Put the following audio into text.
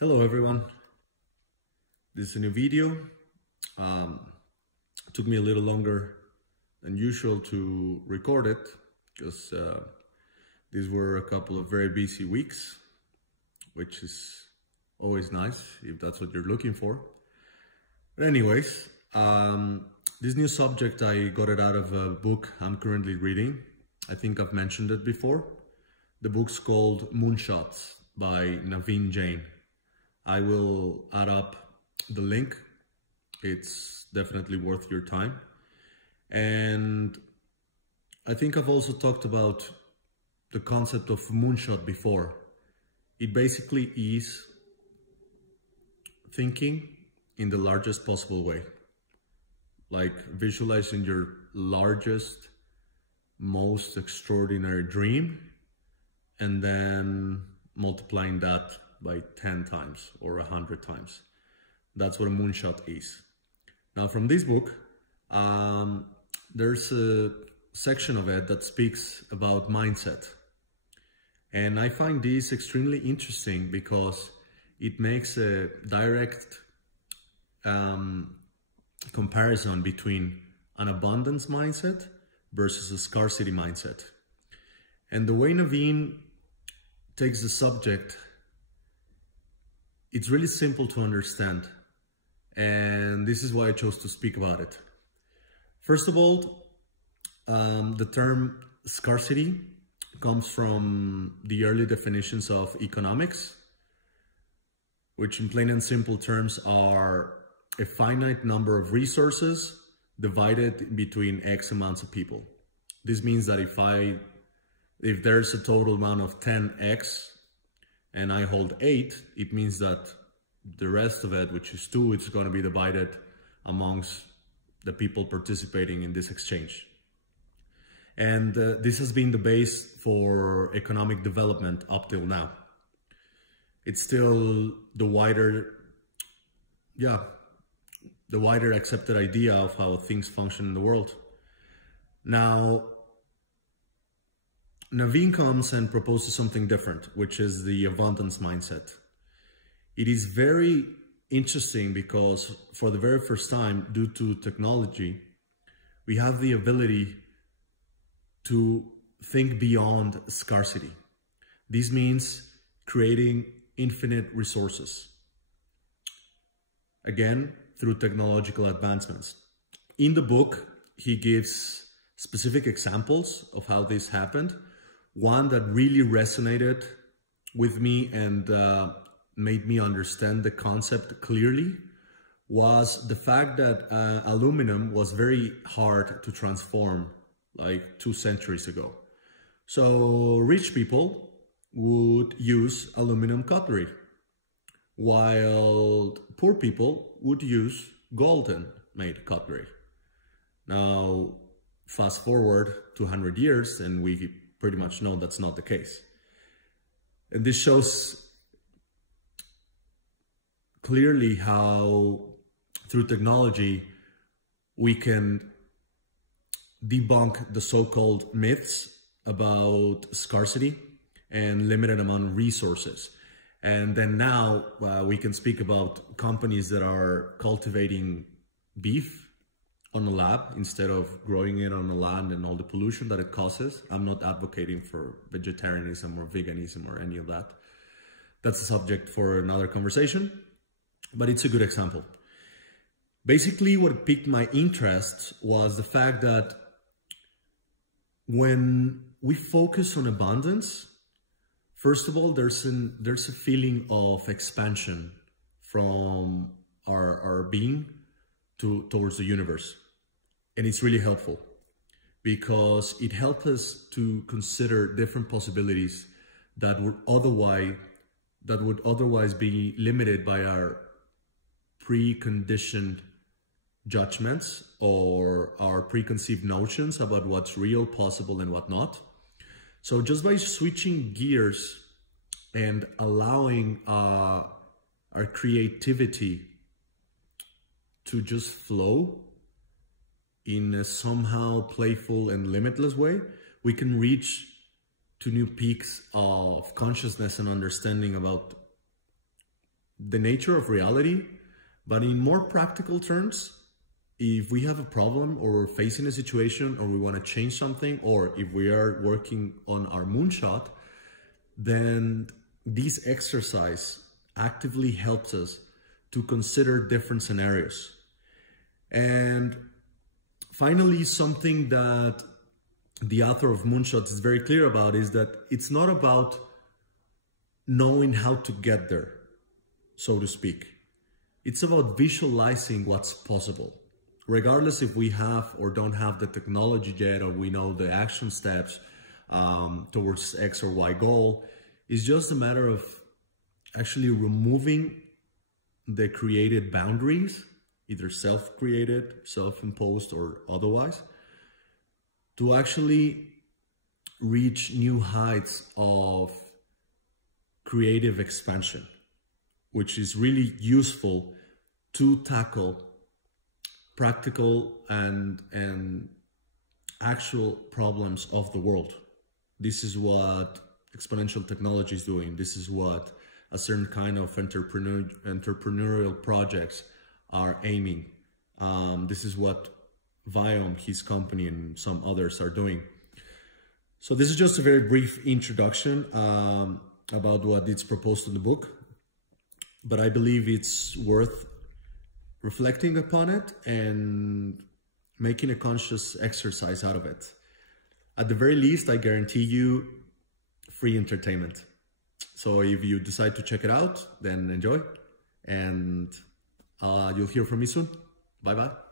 Hello everyone, this is a new video. Took me a little longer than usual to record it because these were a couple of very busy weeks, which is always nice if that's what you're looking for. But anyways, this new subject, I got it out of a book I'm currently reading. I think I've mentioned it before. The book's called Moonshots by Naveen Jain. I will add up the link. It's definitely worth your time. And I think I've also talked about the concept of moonshot before. It basically is thinking in the largest possible way. Like visualizing your largest, most extraordinary dream and then multiplying that by 10 times or 100 times. That's what a moonshot is. Now from this book, there's a section of it that speaks about mindset. And I find this extremely interesting because it makes a direct comparison between an abundance mindset versus a scarcity mindset. And the way Naveen takes the subject, it's really simple to understand, and this is why I chose to speak about it. First of all, the term scarcity comes from the early definitions of economics, which in plain and simple terms are a finite number of resources divided between X amounts of people. This means that if there's a total amount of 10X, and I hold 8, it means that the rest of it, which is 2, it's going to be divided amongst the people participating in this exchange. And this has been the base for economic development up till now. It's still the wider accepted idea of how things function in the world. Now, Naveen comes and proposes something different, which is the abundance mindset. It is very interesting because for the very first time, due to technology, we have the ability to think beyond scarcity. This means creating infinite resources. Again, through technological advancements. In the book, he gives specific examples of how this happened. One that really resonated with me and made me understand the concept clearly was the fact that aluminum was very hard to transform like 2 centuries ago. So rich people would use aluminum cutlery, while poor people would use golden made cutlery. Now, fast forward 200 years and we pretty much know that's not the case. And this shows clearly how through technology we can debunk the so-called myths about scarcity and limited amount of resources. And then now we can speak about companies that are cultivating beef on a lab instead of growing it on the land and all the pollution that it causes. I'm not advocating for vegetarianism or veganism or any of that. That's a subject for another conversation, but it's a good example. Basically, what piqued my interest was the fact that when we focus on abundance, first of all, there's a feeling of expansion from our being towards the universe. And it's really helpful because it helps us to consider different possibilities that would otherwise be limited by our preconditioned judgments or our preconceived notions about what's real, possible, and what not. So just by switching gears and allowing our creativity to just flow in a somehow playful and limitless way, we can reach to new peaks of consciousness and understanding about the nature of reality, but in more practical terms, if we have a problem or we're facing a situation or we want to change something, or if we are working on our moonshot, then this exercise actively helps us to consider different scenarios. And finally, something that the author of Moonshots is very clear about is that it's not about knowing how to get there, so to speak. It's about visualizing what's possible. Regardless if we have or don't have the technology yet, or we know the action steps towards X or Y goal, it's just a matter of actually removing the created boundaries, either self-created, self-imposed, or otherwise, to actually reach new heights of creative expansion, which is really useful to tackle practical and actual problems of the world. This is what exponential technology is doing. This is what a certain kind of entrepreneurial projects are aiming. This is what Viome, his company, and some others are doing. So this is just a very brief introduction about what is proposed in the book, but I believe it's worth reflecting upon it and making a conscious exercise out of it. At the very least, I guarantee you free entertainment. So if you decide to check it out, then enjoy, and you'll hear from me soon. Bye-bye.